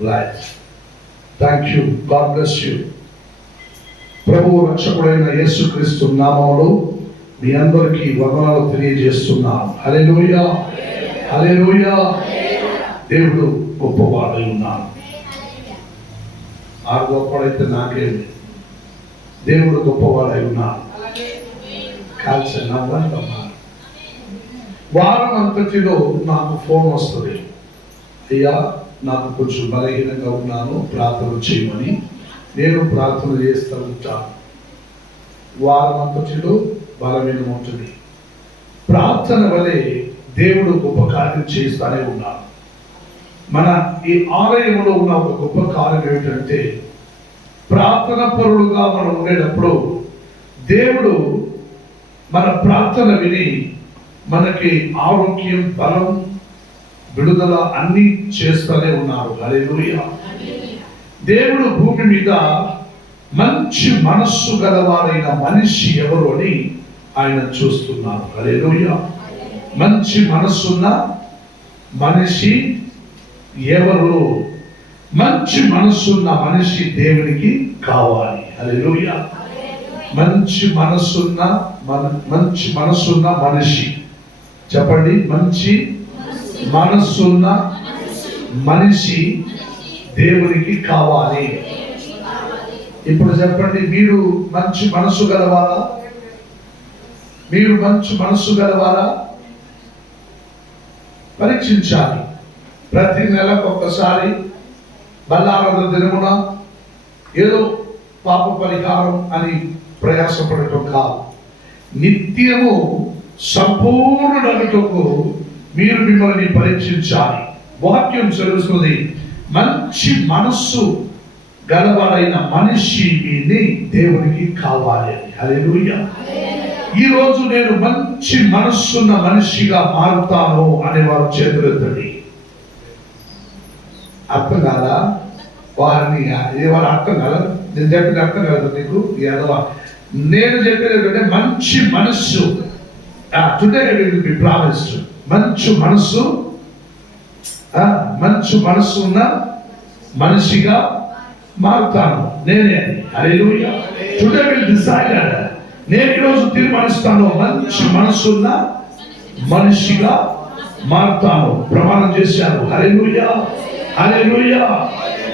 life. Thank you. God bless you. ప్రభువు రక్షకుడైన యేసుక్రీస్తు నామములో మీ అందరికీ వందనాలు తెలియజేస్తున్నాను. హల్లెలూయా, హల్లెలూయా. దేవుడు గొప్పవాడై ఉన్నాడు. ఆ గొప్పవాడైతే నాకేమి, దేవుడు గొప్పవాడై ఉన్నాడు. కాల్సిన వారం అంతటిలో నాకు ఫోన్ వస్తుంది, అయ్యా నాకు కొంచెం బలహీనంగా ఉన్నాను, ప్రార్థన చేయమని. నేను ప్రార్థన చేస్తూ ఉంటాను. వారం అంతటిలో బలహీనం ఉంటుంది. ప్రార్థన వలె దేవుడు గొప్ప కార్యం చేస్తానే ఉన్నాడు. మన ఈ ఆలయంలో ఉన్న ఒక గొప్ప కార్యం ఏమిటంటే, ప్రార్థన పరులుగా మనం ఉండేటప్పుడు దేవుడు మన ప్రార్థన విని మనకి ఆరోగ్యం, బలం, విడుదల అన్ని చేస్తూనే ఉన్నారు. హల్లెలూయా. దేవుడు భూమి మీద మంచి మనస్సు గలవారైన మనిషి ఎవరు అని ఆయన చూస్తున్నారు. హల్లెలూయా. మంచి మనస్సున్న మనిషి ఎవరు? మంచి మనస్సున్న మనిషి దేవునికి కావాలి. హల్లెలూయా. మంచి మనస్సున్న మనిషి, చెప్పండి, మంచి మనస్సున్న మనిషి దేవునికి కావాలి. ఇప్పుడు చెప్పండి, మీరు మంచి మనస్సు గలవారా? మీరు మంచి మనస్సు గలవారా? పరీక్షించాలి. ప్రతి నెలకు ఒక్కసారి బల్లారాధన దినమున ఏదో పాప పరిహారం అని ప్రయాసపడటం కాదు. నిత్యము సంపూర్ణుడగుటకు మీరు మిమ్మల్ని పరీక్షించాలి. వాక్యం చదువుతుంది, మంచి మనస్సు గలవాడైన మనిషి దేవునికి కావాలి అని. హల్లెలూయా. ఈ రోజు నేను మంచి మనస్సున్న మనిషిగా మారుతాను అనేవారు చేతులెత్తండి. అర్థం కాదా? వారిని వారు అర్థం కాదు. నేను చెప్పిన అర్థం కాదు నీకు ఎదవా. నేను చెప్పేది ఏంటంటే మంచి మనస్సు. Today will be promised. మంచి మనస్సు, మంచి మనస్సు ఉన్న మనిషిగా మారుతాను నేనే. హల్లెలూయా. Today will decide. నేను ఈరోజు తీర్మానిస్తాను, మంచి మనస్సున్న మనిషిగా మారుతాను. ప్రమాణం చేశాను. హల్లెలూయా, హల్లెలూయా.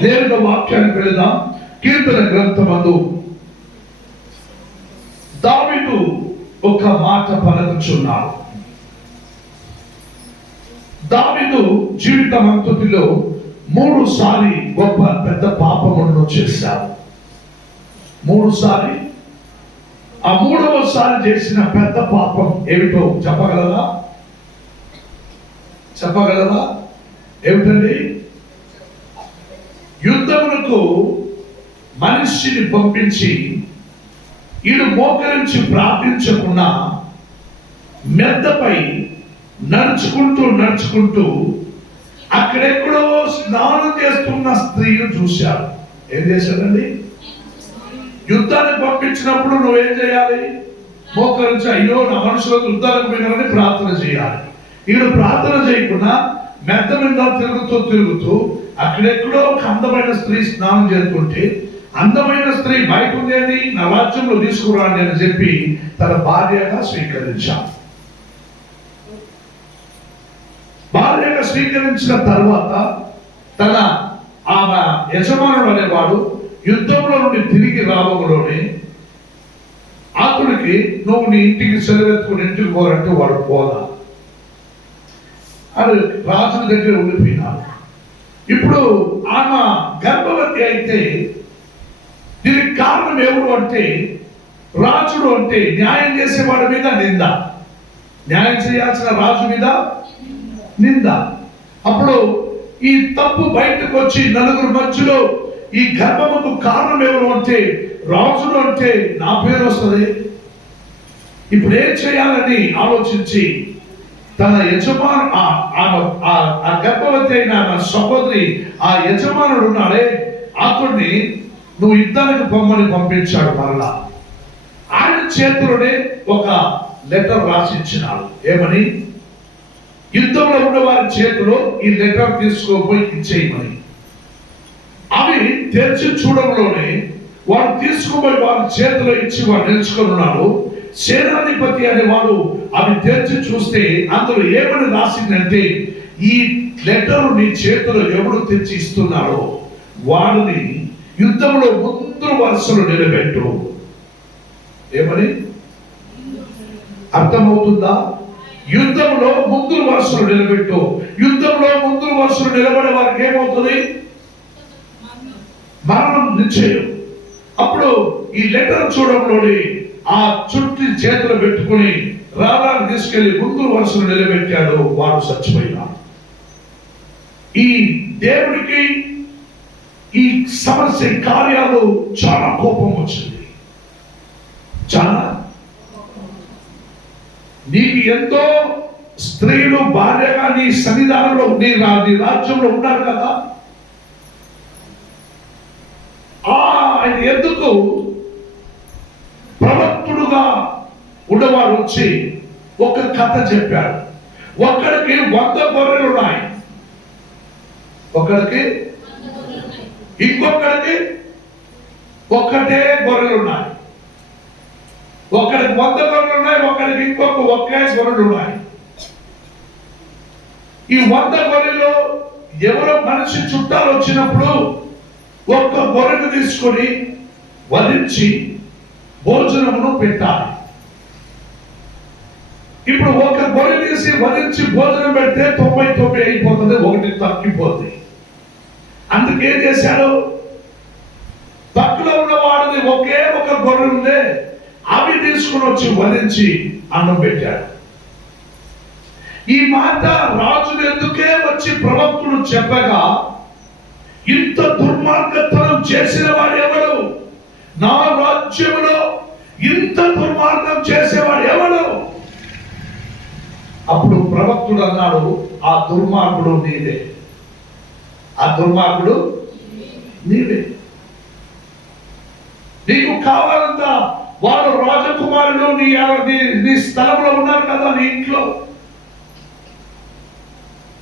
నేరుగా వాక్యానికి వెళదాం. కీర్తన గ్రంథమందు దావీదు ఒక మాట పలుకుచున్నాడు. దావీదు జీవితం అంతటిలో 3 సార్లు గొప్ప పెద్ద పాపములను చేశాడు. 3 సార్లు. ఆ 3వసారి చేసిన పెద్ద పాపం ఏమిటో చెప్పగలరా? చెప్పగలరా? ఏమిటండి? యుద్ధములకు మనిషిని పంపించి ఈడు మోకరించి ప్రార్థించకుండా మెద్దపై నడుచుకుంటూ అక్కడెక్కడో స్నానం చేస్తున్న స్త్రీని చూశాడు. ఏం చేశాడండి? యుద్ధానికి పంపించినప్పుడు నువ్వేం చేయాలి? మోకరించి, అయ్యో నా మనుషులకు యుద్ధాలకు పోయినారని ప్రార్థన చేయాలి. ఈడు ప్రార్థన చేయకుండా మెద్ద మీద తిరుగుతూ అక్కడెక్కడో ఒక అందమైన స్త్రీ స్నానం చేస్తుంటే, అందమైన స్త్రీ బయట ఉండేది, నా రాజ్యంలో తీసుకురాండి అని చెప్పి తన భార్యగా స్వీకరించాడు. భార్యగా స్వీకరించిన తర్వాత తన ఆమె యజమానుడు అనేవాడు యుద్ధంలో నుండి తిరిగి రావడంలోనే అతనికి, నువ్వు నీ ఇంటికి సెలవెత్తుకుని ఇంటికి పోరంటే వాడు పోదా. అది రాజుల దగ్గర ఉండిపోయినాడు. ఇప్పుడు ఆమె గర్భవతి అయితే దీనికి కారణం ఎవరు అంటే, రాజుడు అంటే న్యాయం చేసేవాడి మీద నింద, న్యాయం చేయాల్సిన రాజు మీద నింద. అప్పుడు ఈ తప్పు బయటకు వచ్చి నలుగురు మధ్యలో ఈ గర్భముకు కారణం ఎవరు అంటే రాజుడు అంటే నా పేరు వస్తుంది. ఇప్పుడు ఏం చేయాలని ఆలోచించి తన యజమాను, ఆ గర్భవతి అయిన సహోదరి, ఆ యజమానుడు ఉన్నాడే అతన్ని నువ్వు యుద్ధానికి పొమ్మని పంపించాడు. మరలా ఆయన చేతిలోనే ఒక లెటర్ రాసిచ్చినాడు. ఏమని? యుద్ధంలో ఉన్న వారి చేతిలో ఈ లెటర్ తీసుకోపోయి ఇచ్చేయమని. అవి తెరిచి చూడంలోనే వాడు తీసుకుపోయి వారి చేతిలో ఇచ్చి వాడు నిలుచుకొని ఉన్నాడు. సేనాధిపతి అనే వాడు అవి తెరిచి చూస్తే అందులో ఏమని రాసిందంటే, ఈ లెటర్ నీ చేతిలో ఎవడు తెచ్చి ఇస్తున్నాడో వాడిని యుద్ధంలో ముందు వరుసలో నిలబెట్టు. ఏమని అర్థమవుతుందా? యుద్ధంలో ముందు వరుసలో నిలబెట్టు. యుద్ధంలో ముందు వరుసలో నిలబడే వారికి ఏమవుతుంది? మరణం నిశ్చయం. అప్పుడు ఈ లెటర్ చూడంలోని ఆ చుట్టి చేతులు పెట్టుకుని రారాన్ని తీసుకెళ్లి ముందు వరుసలో నిలబెట్టాడు. వాడు చచ్చిపోయినాడు. ఈ దేవుడికి ఈ సమస్య కార్యాలు చాలా కోపం వచ్చింది. చాలా నీకు ఎంతో స్త్రీలు భార్యగా నీ సన్నిధానంలో నీ రాజ్యంలో ఉన్నారు కదా. ఆయన ఎందుకు ప్రవక్తుడుగా ఉన్నవాడు వచ్చి ఒక కథ చెప్పాడు. ఒక్కడికి 100 గొర్రెలు ఉన్నాయి, ఒకడికి ఇంకొకడికి ఒక్కటే గొర్రెలు ఉన్నాయి. ఒకడికి 100 గొర్రెలు ఉన్నాయి, ఒకడికి ఇంకొక ఒకే గొర్రెలు ఉన్నాయి. ఈ 100 గొర్రెలు ఎవరో మనిషి చుట్టాలు వచ్చినప్పుడు ఒక్క గొర్రెను తీసుకొని వధించి భోజనమును పెట్టాలి. ఇప్పుడు ఒక గొర్రె తీసి వధించి భోజనం పెడితే 99 అయిపోతుంది, ఒకటి తగ్గిపోతుంది. అందుకేం చేశాడు? పక్కలో ఉన్న వాడిని ఒకే ఒక గొర్రె ఉందే అవి తీసుకుని వచ్చి వధించి అన్నం పెట్టాడు. ఈ మాట రాజులు ఎందుకే వచ్చి ప్రవక్తుడు చెప్పగా, ఇంత దుర్మార్గతనం చేసిన వాడు ఎవడు? నా రాజ్యంలో ఇంత దుర్మార్గం చేసేవాడు ఎవడు? అప్పుడు ప్రవక్తుడు అన్నాడు, ఆ దుర్మార్గుడు నీవే, ఆ దుర్మార్గుడు నీవే. నీకు కావాలంత వాడు రాజకుమారుడు నీ స్థలంలో ఉన్నారు కదా, నీ ఇంట్లో.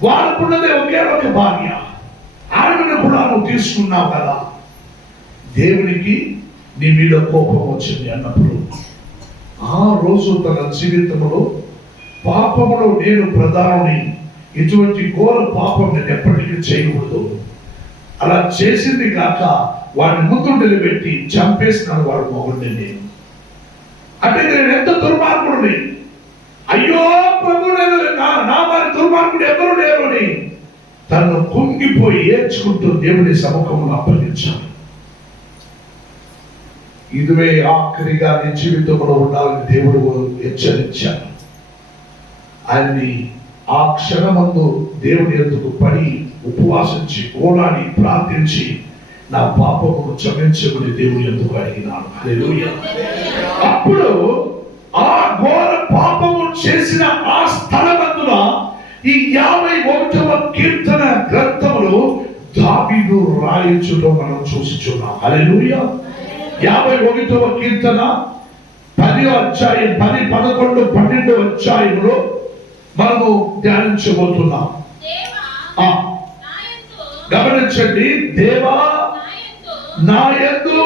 వాడుకున్నదే ఒకే ఒక భార్య, ఆమెను కూడా నువ్వు తీసుకున్నావు కదా. దేవునికి నీ మీద కోపం వచ్చింది అన్నప్పుడు ఆ రోజు తన జీవితంలో పాపములో నేను ప్రధాని, ఇటువంటి ఘోర పాపం నేను ఎప్పటికీ చేయకూడదు, అలా చేసింది కాక వాడిని ముందు నిలబెట్టి చంపేసినాడు వాడు మొగుడిని. నేను అంటే నేను ఎంత దుర్మార్గుడిని, అయ్యో ప్రభు నేను నా వారి దుర్మార్గుడు ఎవరు లేరు అని తను కుంగిపోయి ఏడ్చుకుంటూ దేవుని సముఖంలో అప్పగించాడు. ఇదివే ఆఖరిగా నీ జీవితంలో ఉండాలని దేవుడు హెచ్చరించాడు. ఆయన్ని ఆ క్షణమందు దేవుని ఎందుకు పడి ఉపవాసించి ఓడాడి ప్రార్థించి నా పాపమును క్షమించమని దేవుని ఎందుకు అడిగినాడు. హల్లెలూయా. అప్పుడు ఆ ఘోర పాపము చేసిన ఆ స్థలమందున ఈ 51వ కీర్తన గ్రంథములో దావీదు రాయించడం మనం చూస్తున్నాం. హల్లెలూయా. 51వ కీర్తన 10వ అధ్యాయం 10, 11, 12 అధ్యాయంలో మనము ధ్యానించబోతున్నాం. గమనించండి. దేవా నా యందు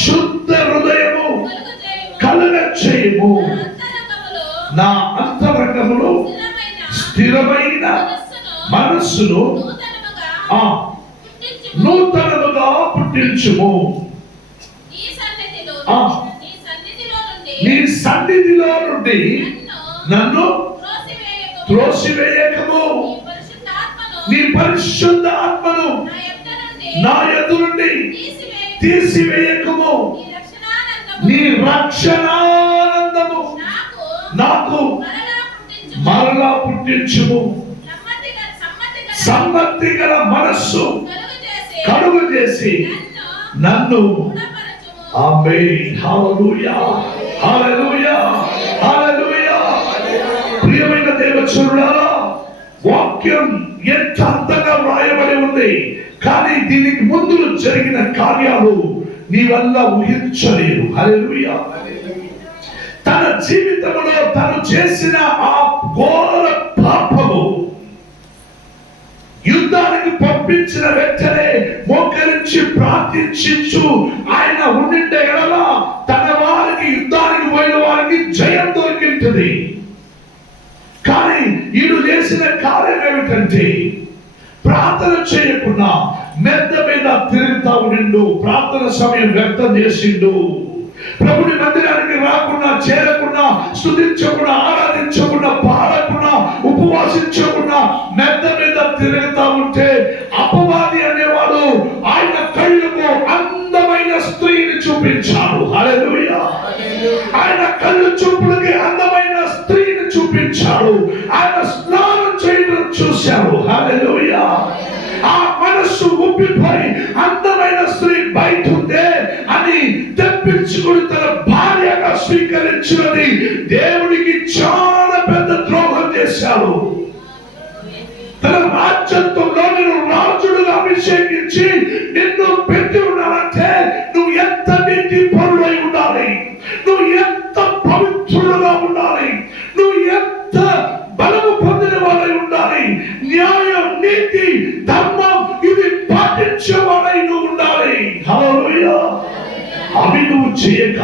శుద్ధ హృదయము కలుగ చేయము, నా అంతరంగములో స్థిరమైన మనస్సును నూతనముగా పుట్టించుము. నీ సన్నిధిలో నుండి నన్ను త్రోసివేయకము, నీ పరిశుద్ధ ఆత్మను నా యొద్ద నుండి తీసివేయకము, నీ రక్షణానందము నాకు మరలా పుట్టించుము, సమ్మతి గల మనస్సు కలుగు చేసి నన్ను. ఆమేన్. హల్లెలూయా, హల్లెలూయా, హల్లెలూయా. ప్రియమైన దేవచరులారా, వాక్యం ఎంత అందంగా వ్రాయబడి ఉంది, కానీ దీనికి ముందు జరిగిన కార్యాలు నీ వల్ల ఊహించలేరు. హల్లెలూయా. తన జీవితంలో తను చేసిన ఆ ఘోర పాపము యుద్ధానికి పంపించిన వెంటనే మోక మోకరించి ప్రార్థించు ఆయన ఉండింటే ఎడల తన వారికి యుద్ధానికి పోయిన వారికి జయం దొరికింటుంది. కానీ ఈడు చేసిన కార్యం ఏమిటంటే ప్రార్థన చేయకుండా మెద్ద మీద తిరుగుతా ఉండిండు, ప్రార్థన సమయం వ్యక్తం చేసిండు. ప్రభుని మందిరానికి రాకుండా, చేరకుండా, స్తుతించకుండా, ఆరాధించకుండా, పాడకుండా, ఉపవాసించకుండా మెద్ద మీద తిరుగుతా ఉంటే అపవాది అనేవాడు ఆయన కళ్ళకు అందమైన స్త్రీని చూపించాడు. హల్లెలూయా. ఆయన కళ్ళు చూపులకి అందమైన స్త్రీని చూపించాడు. ఆయన స్నానం చేయడం చూశాడు. హల్లెలూయా. ఆ మనస్సు ఉబ్బిపోయి అందమైన స్త్రీ బయట ఉందే అని తెప్పించుకుని తన భార్యగా స్వీకరించినది దేవుడికి చాలా పెద్ద ద్రోహం చేశాడు. తన రాజ్యంలో నేను రాజుడుగా అభిషేకించి నిన్ను పెట్టి ఉన్నానంటే నువ్వు ఎంత నీతి పరుడై ఉండాలి, నువ్వు ఎంత పవిత్రుడుగా ఉండాలి, నువ్వు ఎంత బలము పొందిన వాడై ఉండాలి, న్యాయం, నీతి, ధర్మం ఇది పాటించేవాడై నువ్వు ఉండాలి. హల్లెలూయా. అవి నువ్వు చేయక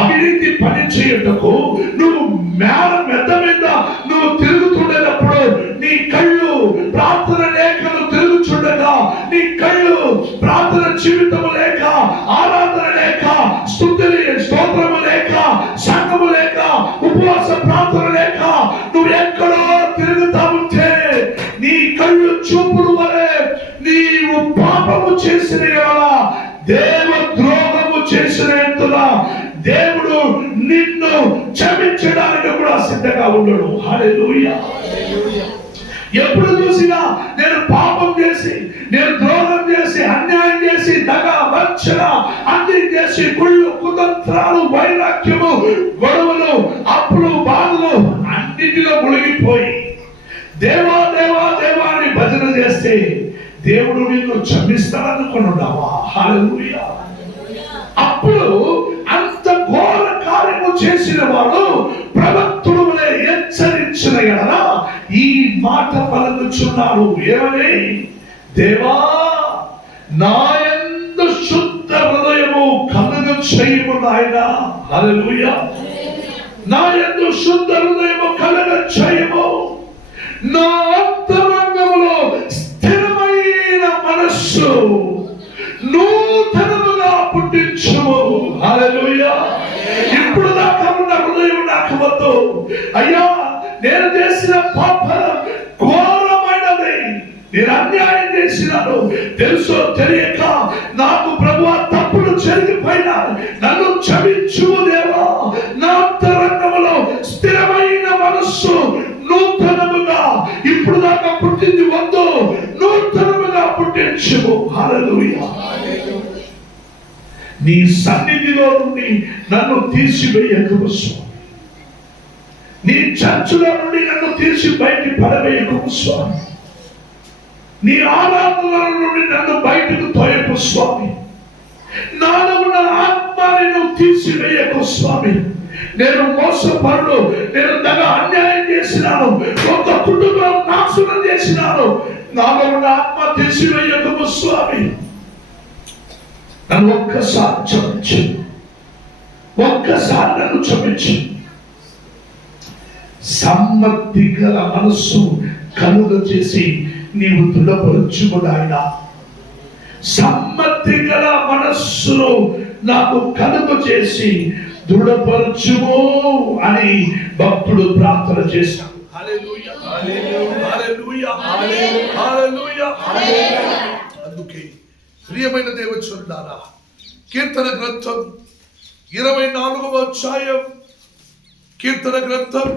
అవినీతి పని చేయటకు నువ్వు మెద్ద మీద నువ్వు తిరుగుతుండేటప్పుడు నీ కళ్ళు ప్రార్థన లేక నువ్వు తిరుగుతుండగా, నీ కళ్ళు ప్రార్థన జీవితము లేక, ఆరాధన లేక, స్తోత్రము లేక, సంఘము లేక, ఉపవాస ప్రార్థన లేక నువ్వు ఎక్కడో తిరుగుతా ఉంటే నీ కళ్ళు చూపుడు వలె నీవు పాపము చేసిన దేవద్రోహము చేసిన దేవుడు నిన్ను క్షమించడానికి కూడా సిద్ధంగా ఉండడు. హల్లెలూయా. ఎప్పుడు చూసినా నేను పాపం చేసి, నేను ద్రోహం చేసి, అన్యాయం చేసి, దగ, వంచన అన్ని చేసి, కుళ్ళు, కుతంత్రాలు, వైరాగ్యము, గొడవలు, అప్పులు, బాధలు అన్నిటిలో మునిగిపోయి దేవా దేవా దేవా అని భజన చేస్తే దేవుడు నిన్ను క్షమిస్తాడనుకున్నావా? హల్లెలూయా. అప్పుడు అంత ఘోర కార్యము చేసిన వాడు ప్రవక్తుడు వలె హెచ్చరించిన ఎడల ఈ మాట పలుకుచున్నాడు. ఏమని? దేవా నా యందు శుద్ధ హృదయము కలుగ చేయుము నాయనా. హల్లెలూయా. నా యందు శుద్ధ హృదయము కలుగ చేయుము, నా అంతరంగములో స్థిరమైన మనస్సు నూతనముగా పుట్టించుము. హల్లెలూయా. ఇప్పుడు దాకా ఉన్న హృదయం నాకు వద్దు అయ్యా. నేను చేసిన పాపం ఘోరమైనది, నేను అన్యాయం చేసినాను, తెలుసో తెలియక నాకు ప్రభువా తప్పులు జరిగిపోయినా నన్ను క్షమించు దేవా. నా అంతరంగములో స్థిరమైన మనస్సు నూతనముగా ఇప్పుడు దాకా పుట్టింది వద్దు, నూతనముగా పుట్టించుము. హల్లెలూయా. నీ సన్నిధిలో నుండి నన్ను తీసివేయకు స్వామి, నీ చర్చిలో నుండి నన్ను తీసి బయటికి పడవేయకు స్వామి, నీ ఆరాధనల నుండి నన్ను బయటకు తోయకు స్వామి, నాలో ఉన్న ఆత్మని నువ్వు తీసివేయకు స్వామి. నేను మోసపరుడు, నేను దగ, అన్యాయం చేసినాను, ఒక కుటుంబం నాశనం చేసినాను, నాలో ఉన్న ఆత్మ తీసివేయకు స్వామి. నన్ను ఒక్కసారి క్షమించు, ఒక్కసారి నన్ను క్షమించు. సమ్మతి గల మనస్సు కలుగ చేసి నీవు దృఢపరచుకుని ఆయన సమ్మతి గల మనస్సును నాకు కలుగ చేసి దృఢపరచుము అని భక్తుడు ప్రార్థన చేశాడు. హల్లెలూయా. హల్లెలూయా. హల్లెలూయా. అందుకే ప్రియమైన దేవుచున్నారా, కీర్తన గ్రంథం 24వ అధ్యాయం, కీర్తన గ్రంథం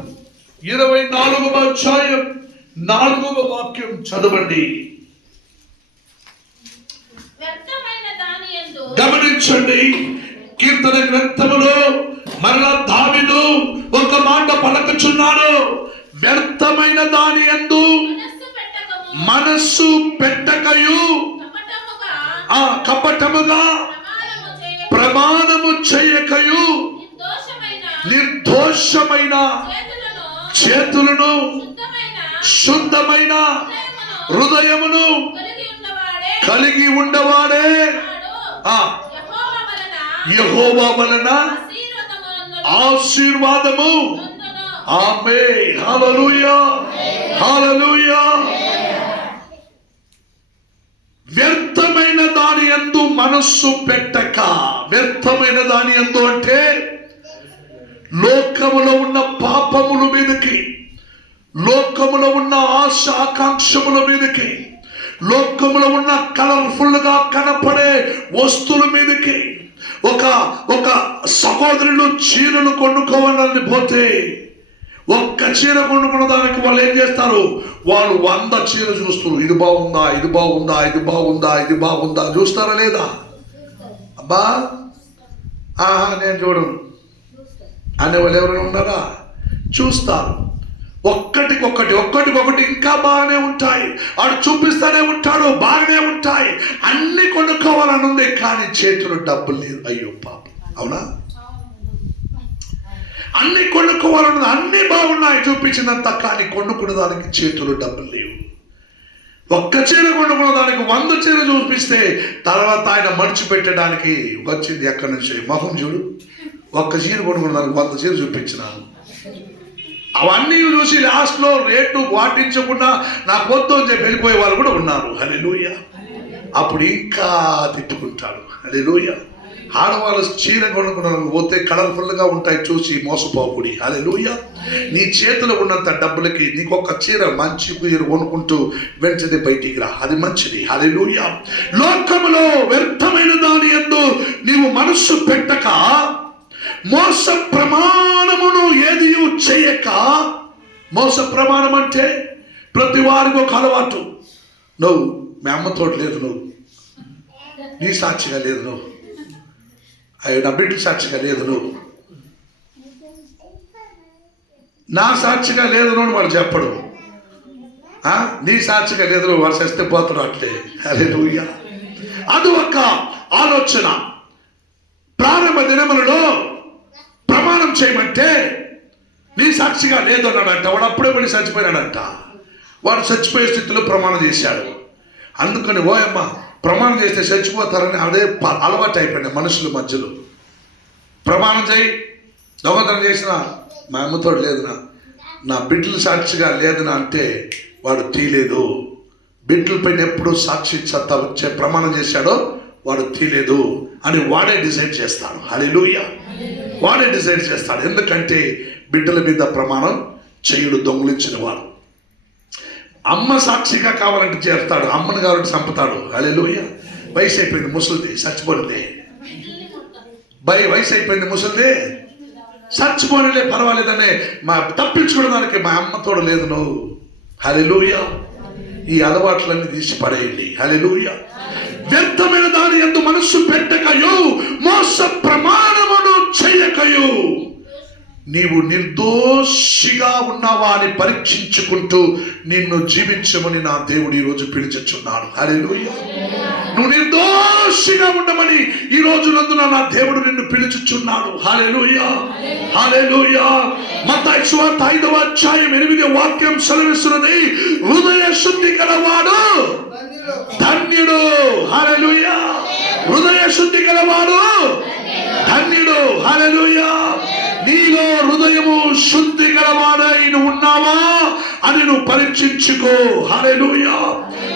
24వ అధ్యాయం 4వ వాక్యం చదవండి. గమనించండి, కీర్తన గ్రంథములో మరలా దావీదు ఒక మాట పలకుచున్నాడు. వ్యర్థమైన దాని యందు మనస్సు పెట్టకయు కపటముగా ప్రమాణము చేయకయు నిర్దోషమైన చేతులను శుద్ధమైన హృదయమును కలిగి ఉండవాడే యెహోవా వలన ఆశీర్వాదము. ఆమేన్. హల్లెలూయా, హల్లెలూయా. వ్యర్థమైన దాని యందు మనస్సు పెట్టక. వ్యర్థమైన దాని యందు అంటే లోకములో ఉన్న పాపముల మీదకి, లోకములో ఉన్న ఆశ ఆకాంక్షముల మీదకి, లోకములో ఉన్న కలర్ఫుల్ గా కనపడే వస్తువుల మీదకి. ఒక సహోదరులు చీరలు కొనుక్కోవాలని పోతే ఒక్క చీర కొనుక్కున్న దానికి వాళ్ళు ఏం చేస్తారు? వాళ్ళు 100 చీర చూస్తారు. ఇది బాగుందా, ఇది బాగుందా, ఇది బాగుందా, ఇది బాగుందా చూస్తారా లేదా? అబ్బా నేను చూడను అనేవాళ్ళు ఎవరైనా ఉన్నారా? చూస్తారు. ఒక్కటికొకటి ఇంకా బాగానే ఉంటాయి. వాడు చూపిస్తానే ఉంటాడు, బాగానే ఉంటాయి. అన్ని కొనుక్కోవాలని ఉంది, కానీ చేతులు డబ్బులు లేదు. అయ్యో పాపం. అవునా? అన్ని కొనుక్కోవాలన్నది, అన్ని బాగున్నాయి చూపించినంత, కానీ కొనుక్కున్న దానికి చేతులు డబ్బులు లేవు. ఒక్క చీర కొనుక్కున్న దానికి 100 చీర చూపిస్తే తర్వాత ఆయన మడిచి పెట్టడానికి వచ్చింది ఎక్కడి నుంచి? మొహం చూడు. ఒక్క చీర కొనుక్కున్న దానికి 100 చీర చూపించినాను. అవన్నీ చూసి లాస్ట్లో రేటు పాటించకుండా నాకు వద్దు అని చెప్పి వెళ్ళిపోయే వాళ్ళు కూడా ఉన్నారు. హల్లెలూయా. అప్పుడు ఇంకా తిట్టుకుంటాడు. హల్లెలూయా. ఆడవాళ్ళు చీర కొనుక్కున్నాను పోతే కలర్ఫుల్గా ఉంటాయి చూసి మోసపోకుడి. హల్లెలూయా. నీ చేతిలో ఉన్నంత డబ్బులకి నీకొక చీర, మంచి చీర కొనుక్కుంటూ వెంటనే బయటికి రా, అది మంచిది. హల్లెలూయా. లోకములో వ్యర్థమైన దాని యందు నీవు మనస్సు పెట్టక, మోస ప్రమాణమును ఏది చేయక. మోస ప్రమాణం అంటే ప్రతి వారికి ఒక అలవాటు. నువ్వు మీ అమ్మతోటి లేదు, నువ్వు నీ సాక్షిగా లేదు, నువ్వు నా బిడ్డ సాక్షిగా లేదు, నువ్వు నా సాక్షిగా లేదు నువ్వు వాడు చెప్పడు. నీ సాక్షిగా లేదు నువ్వు వాడు చేస్తే పోతాడు అట్లే. హల్లెలూయా. అది ఒక ఆలోచన. ప్రారంభ దినములలో ప్రమాణం చేయమంటే నీ సాక్షిగా లేదు అన్నాడంట. వాడు అప్పుడే పడి చచ్చిపోయినాడంట. వాడు చచ్చిపోయే స్థితిలో ప్రమాణం చేశాడు. అందుకని ఓయమ్మ ప్రమాణం చేస్తే చచ్చిపోతారని అదే అలవాటు అయిపోయింది మనుషుల మధ్యలో. ప్రమాణం చేయి, దొంగతనం చేసిన మా అమ్మతోడు లేదునా, నా బిడ్డలు సాక్షిగా లేదునా అంటే వాడు తీయలేదు. బిడ్డల పైన ఎప్పుడు సాక్షి సత్తా వచ్చే ప్రమాణం చేశాడో వాడు తీయలేదు అని వాడే డిసైడ్ చేస్తాడు. హల్లెలూయా. వాడే డిసైడ్ చేస్తాడు. ఎందుకంటే బిడ్డల మీద ప్రమాణం చేయుడు దొంగిలించిన వాడు. అమ్మ సాక్షిగా కావాలంటే చేస్తాడు, అమ్మని కావాలంటే చంపుతాడు. హల్లెలూయా. వయసు అయిపోయింది ముసలిది, చచ్చిపోనిదే. వయసు అయిపోయింది ముసలిది, చచ్చిపోనిలే పర్వాలేదనే తప్పించుకోవడానికి మా అమ్మతోడు లేదు నువ్వు. హల్లెలూయా. ఈ అలవాట్లన్నీ తీసి పడేయండి. హల్లెలూయా. వ్యర్థమైన దాని యందు మనస్సు పెట్టకయు, మోస ప్రమాణమును చేయకయు. నీవు నిర్దోషిగా ఉన్నావా అని పరీక్షించుకుంటూ నిన్ను జీవించమని నా దేవుడు ఈరోజు పిలుచుచున్నాడు. హల్లెలూయా. నువ్వు నిర్దోషిగా ఉండమని ఈ రోజు నందున నా దేవుడు నిన్ను పిలుచుచున్నాడు. హల్లెలూయా, హల్లెలూయా. మత్తయి సువార్త 5వ అధ్యాయం 8వ వాక్యం సెలవిస్తున్నది, హృదయ శుద్ధి గలవాడు ధన్యుడు. హల్లెలూయా. హృదయ శుద్ధి గలవాడు ధన్యుడు. హల్లెలూయా. నీలో హృదయము శుద్ధి గలవాడై ఉన్నావా అని నువ్వు పరీక్షించుకో. హల్లెలూయా,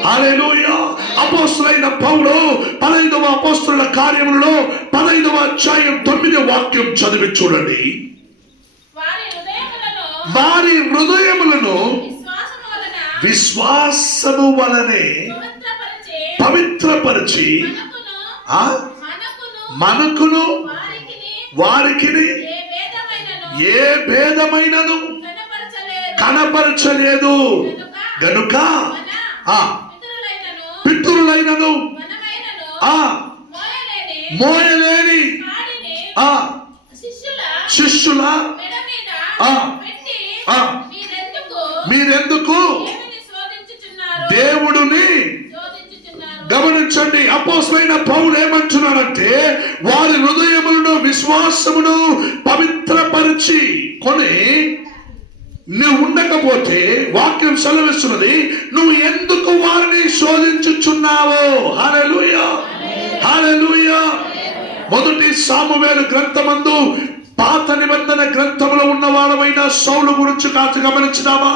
హల్లెలూయా. అపోస్తలుడైన పౌలు 15వ అపోస్తలుల కార్యములలో 15వ అధ్యాయం 9వ వాక్యం చదివి చూడండి. వారి హృదయములను విశ్వాసము వలనే పవిత్రపరిచి మనకును వారికిని ఏ భేదమైనను కనపరచలేదు గనుక పితరులైనను మోయలేని శిష్యుల మీరెందుకు దేవుడిని గమనించండి. అపోస్తలుడైన పౌలు ఏమంటున్నాడంటే, వారి హృదయములను విశ్వాసమును పవిత్రపరిచి కొని నువ్వు ఉండకపోతే వాక్యం సెలవిస్తున్నది, నువ్వు ఎందుకు వారిని శోధించుచున్నావో. మొదటి సామువేలు గ్రంథమందు పాత నిబంధన గ్రంథంలో ఉన్న వాడమైన సౌలు గురించి కాస్త గమనించినామా?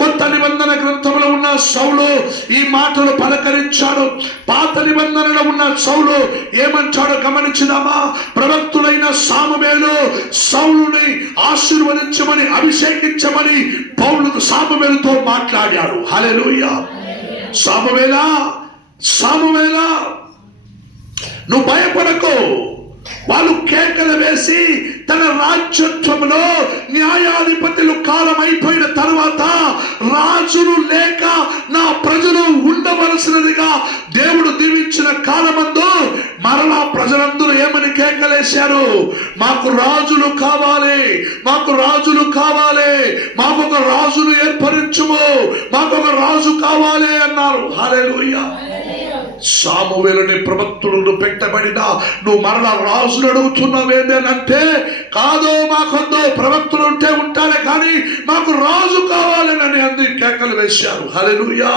కొత్త నిబంధన గ్రంథంలో ఉన్న సౌలు ఈ మాటలు పలకరించాడు. పాత నిబంధనలో ఉన్న సౌలు ఏమంటాడో గమనించినామా? ప్రవక్తుడైన సామువేలు సౌలుని ఆశీర్వదించమని, అభిషేకించమని సామువేలుతో మాట్లాడాడు. హల్లెలూయా. సామువేలా, సామువేలా, నువ్వు భయపడకు. వాళ్ళు కేకలు వేసి తన రాజ్యత్వంలో న్యాయాధిపతులు కాలం అయిపోయిన తర్వాత రాజులు లేక నా ప్రజలు ఉండవలసినదిగా దేవుడు దీవించిన కాలమందు మరలా ప్రజలందరూ ఏమని కేకలేశారు? మాకు రాజులు కావాలి, మాకు రాజులు కావాలి, మాకొక రాజును ఏర్పరించుము, మాకొక రాజు కావాలి అన్నారు. హల్లెలూయా. సామువేలుని ప్రవక్తుడు పెట్టబడినా నువ్వు మరలా రాజును అడుగుతున్నావేంటే, కాదు మాకొద్దు, ప్రవక్తులు ఉంటే ఉంటారే కానీ మాకు రాజు కావాలని అంది కేకలు వేశారు. హల్లెలూయా.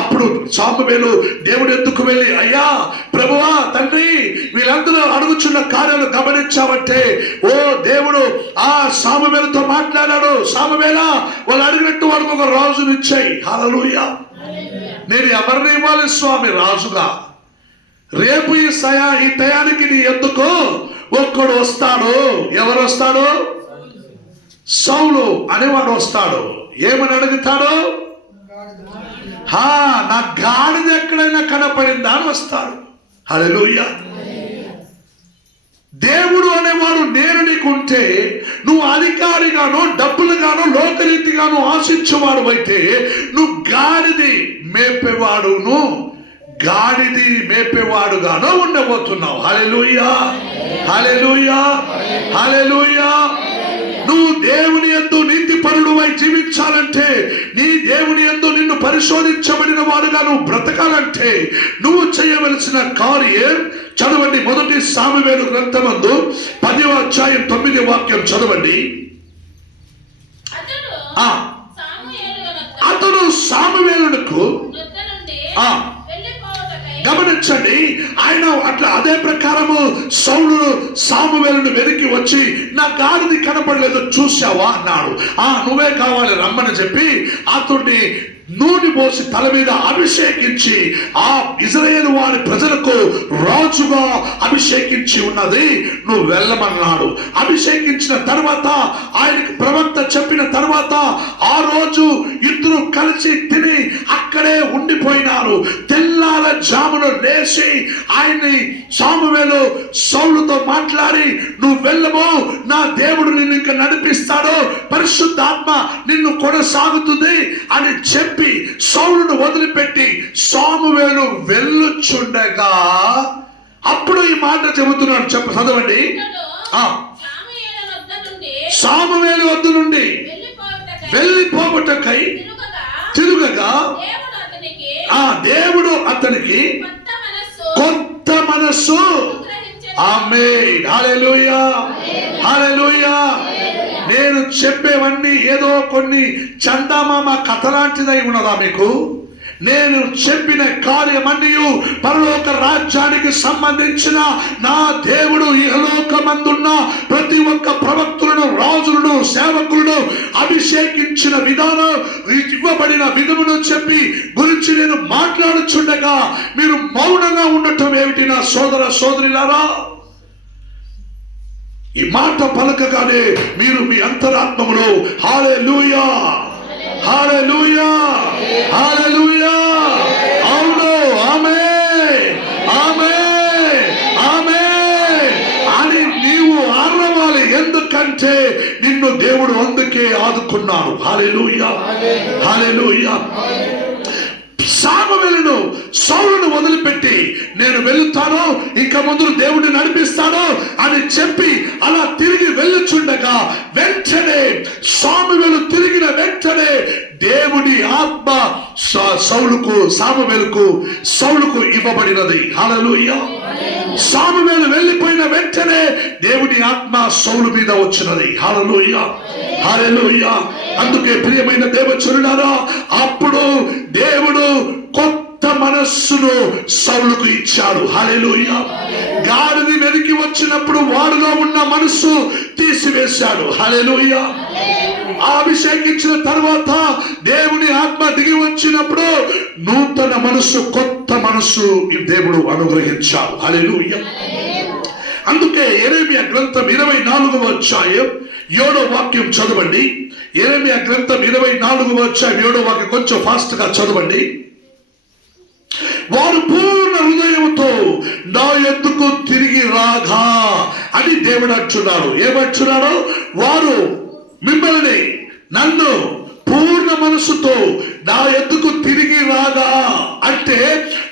అప్పుడు సామువేలు దేవుడు ఎందుకు వెళ్ళి, అయ్యా ప్రభువా తండ్రి, వీళ్ళందరూ అడుగుచున్న కార్యాలు గమనించావంటే, ఓ దేవుడు ఆ సామువేలుతో మాట్లాడాడు. సామువేలా, వాళ్ళు అడిగినట్టు వాడికి ఒక రాజుని ఇచ్చాయి. హల్లెలూయా. నేను ఎవరిని ఇవ్వాలి స్వామి రాజుగా? రేపు ఈ టయానికి నీ ఎందుకు ఒక్కడు వస్తాడు. ఎవరు వస్తాడు? సౌలు అనేవాడు వస్తాడు. ఏమని అడుగుతాడు? నా గాడిద ఎక్కడైనా కనపడిందా అని వస్తాడు. హల్లెలూయా. దేవుడు అనేవాడు నేను నీకుంటే, నువ్వు అధికారిగాను డబ్బులుగాను లోకరీతిగాను ఆశించేవాడు అయితే, నువ్వు గాడిది మేపేవాడుగాను ఉండబోతున్నావు. హల్లెలూయా, హల్లెలూయా, హల్లెలూయా. నువ్వు దేవుని యందు నీతిపరుడువై జీవించాలంటే, నీ దేవుని యందు నిన్ను పరిశోధించబడిన వాడుగా నువ్వు బ్రతకాలంటే నువ్వు చేయవలసిన కార్యం చదవండి. మొదటి సామువేలు గ్రంథమందు 10వ అధ్యాయం 9వ వాక్యం చదవండి. అతడు సామువేలునకు గమనించండి, ఆయన అట్లా అదే ప్రకారము సౌలు సామువేలును వెతికి వచ్చి, నా గాడిది కనపడలేదు చూసావా అన్నాడు. నువ్వే కావాలి రమ్మని చెప్పి అతడిని నూనె పోసి తల మీద అభిషేకించి ఆ ఇశ్రాయేలు వారి ప్రజలకు రాజుగా అభిషేకించి ఉన్నది, నువ్వు వెళ్ళమన్నాడు. అభిషేకించిన తర్వాత ఆయనకు ప్రవక్త చెప్పిన తర్వాత ఆ రోజు ఇద్దరు కలిసి తిని అక్కడే ఉండిపోయినారు. తెల్లార జామును లేచి ఆయన్ని సామువేలు సౌలుతో మాట్లాడి, నువ్వు వెళ్ళము, నా దేవుడు నిన్ను ఇంకా నడిపిస్తాడు, పరిశుద్ధాత్మ నిన్ను కొనసాగుతుంది అని చెప్పి సౌలును వదిలిపెట్టి సామువేలు వెళ్ళుచుండగా అప్పుడు ఈ మాట చెబుతున్నాడు. చదవండి. సామువేలు వద్ద నుండి వెళ్ళిపోవుటకై తిరుగగా దేవుడు అతనికి కొత్త మనస్సు. ఆమేన్. హల్లెలూయా, హల్లెలూయా. నేను చెప్పేవన్నీ ఏదో కొన్ని చందమామ కథ లాంటిదై ఉన్నదా మీకు? నేను చెప్పిన కార్యమన్నీ పరలోక రాజ్యానికి సంబంధించిన నా దేవుడు ఇహలోకమందున్న ప్రతి ఒక్క ప్రవక్తులను, రాజులను, సేవకులను అభిషేకించిన విధానం, ఇవ్వబడిన విధమును చెప్పి గురించి నేను మాట్లాడుచుండగా మీరు మౌనంగా ఉండటం ఏమిటి నా సోదర సోదరులారా? ఈ మాట పలకగానే మీరు మీ అంతరాత్మములో హల్లెలూయా, హల్లెలూయా, హల్లెలూయా, అవును, ఆమేన్, ఆమేన్, ఆమేన్ అని నీవు అరవాలి. ఎందుకంటే నిన్ను దేవుడు అందుకే ఆదుకున్నాడు. హల్లెలూయా, హల్లెలూయా. సామువేలును సౌలును వదిలిపెట్టి నేను వెళుతాను, ఇక ముందు దేవుడిని నడిపిస్తాను అని చెప్పి అలా తిరిగి వెళ్ళుచుండగా వెంటనే సామువేలు తిరిగిన వెంటనే దేవుని ఆత్మ సౌలుకు ఇవ్వబడినది. హల్లెలూయా. సామువేలు వెళ్ళిపోయిన వెంటనే దేవుని ఆత్మ సౌలు మీద వచ్చినది. హల్లెలూయా, హల్లెలూయా. అందుకే ప్రియమైన దేవచరులారా, అప్పుడు దేవుడు కొత్త కొత్త మనస్సును సౌలుకు ఇచ్చాడు. హల్లెలూయా. గాడిని వెనక్కి వచ్చినప్పుడు వాడులో ఉన్న మనస్సు తీసివేశాడు. హల్లెలూయా. అభిషేకించిన తర్వాత దేవుని ఆత్మ దిగి వచ్చినప్పుడు నూతన మనస్సు, కొత్త మనస్సు ఈ దేవుడు అనుగ్రహించాడు. హల్లెలూయా. అందుకే యెరెమీయా గ్రంథం 24వ అధ్యాయం 7వ వాక్యం చదవండి. యెరెమీయా గ్రంథం 24వ అధ్యాయం 7వ వాక్యం కొంచెం ఫాస్ట్ గా చదవండి. వారు పూర్ణ హృదయంతో నా యొద్దకు తిరిగి రాగా అని దేవుడు అంటున్నాడు. ఏమంటున్నాడు? వారు మిమ్మల్ని, నన్ను పూర్ణ మనసుతో నా యొద్దకు తిరిగి రాగా అంటే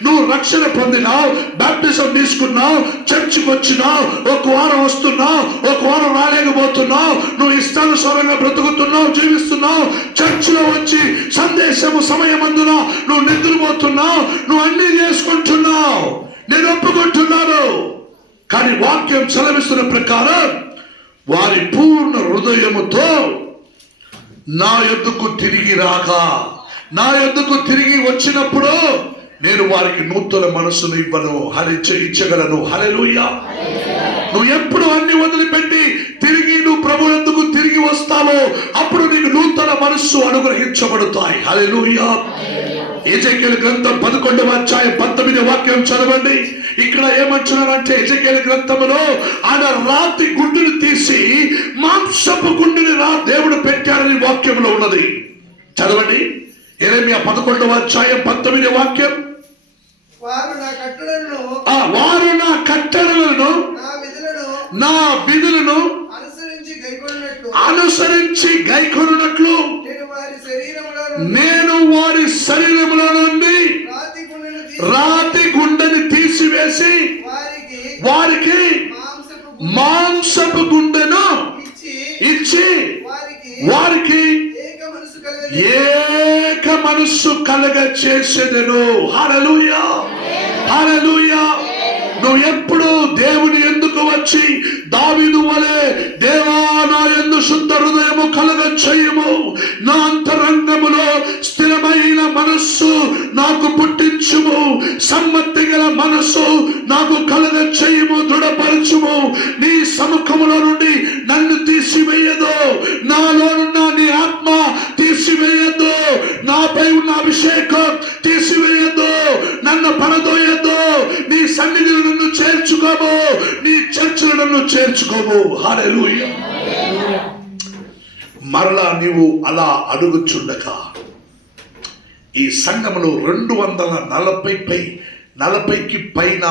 నువ్వు రక్షణ పొందినావు, బాప్టిజం తీసుకున్నావు, చర్చికి వచ్చినావు, ఒక వారం వస్తున్నావు, ఒక వారం రాలేకపోతున్నావు, నువ్వు ఇష్టానుసారంగా బ్రతుకుతున్నావు, జీవిస్తున్నావు, చర్చిలో వచ్చి సందేశము సమయమందున నువ్వు నిద్రపోతున్నావు, నువ్వు అన్ని చేసుకుంటున్నావు, నేను ఒప్పుకుంటున్నాను. కానీ వాక్యం సెలవిస్తున్న ప్రకారం వారి పూర్ణ హృదయముతో నా యొద్దకు తిరిగి రాగా, నా యొద్దకు తిరిగి వచ్చినప్పుడు నేను వారికి నూతన మనసును ఇచ్చగలను. హల్లెలూయా. నువ్వు ఎప్పుడు అన్ని వదిలిపెట్టి తిరిగి నువ్వు ప్రభు యొద్దకు తిరిగి వస్తావో అప్పుడు నీకు నూతన మనస్సు అనుగ్రహించబడతాయి. హల్లెలూయా. ఎజెకియలు గ్రంథం 11వ అధ్యాయం 19వ వాక్యం చదవండి. ఇక్కడ ఏమంటున్నారంటే ఎజెకియలు గ్రంథములో ఆయన రాతి గుండెను తీసి మాంసపు గుండెని దేవుడు పెట్టాడని వాక్యంలో ఉన్నది. చదవండి. యెరెమీయా 11వ అధ్యాయం 19వ వాక్యం. వారు నా కట్టడలను నా విధులను అనుసరించి గైకొనున్నట్లు నేను వారి శరీరములో నుండి రాతి గుండెని తీసివేసి వారికి మాంసపు గుండెను ఇచ్చి వారికి ఏక మనస్సు కలగ చేసేదను. హల్లెలూయా. హల్లెలూయా. నువ్వు ఎప్పుడు దేవుని ఎందుకు వచ్చి దావీదు వలె దేవా నా యందు శుద్ధ హృదయము కలగ చేయము, నా అంతరంగములో స్థిరమైన మనస్సు నాకు పుట్టించుము, సమ్మతి గల మనస్సు నాకు కలగ చేయము, దృఢపరచుము, నీ సముఖములో నుండి నన్ను తీసివేయదు, నాలోనున్న నీ ఆత్మ తీసివేయద్దు, నాపై ఉన్న అభిషేకం తీసివేయద్దు, నన్ను పడదోయద్దు, నీ సన్నిధిలో నన్ను చేర్చుకోము, నీ చర్చలో నన్ను చేర్చుకోము. హల్లెలూయా. మరలా నీవు అలా అడుగుచుండగా ఈ సంఘములో 240కి పైన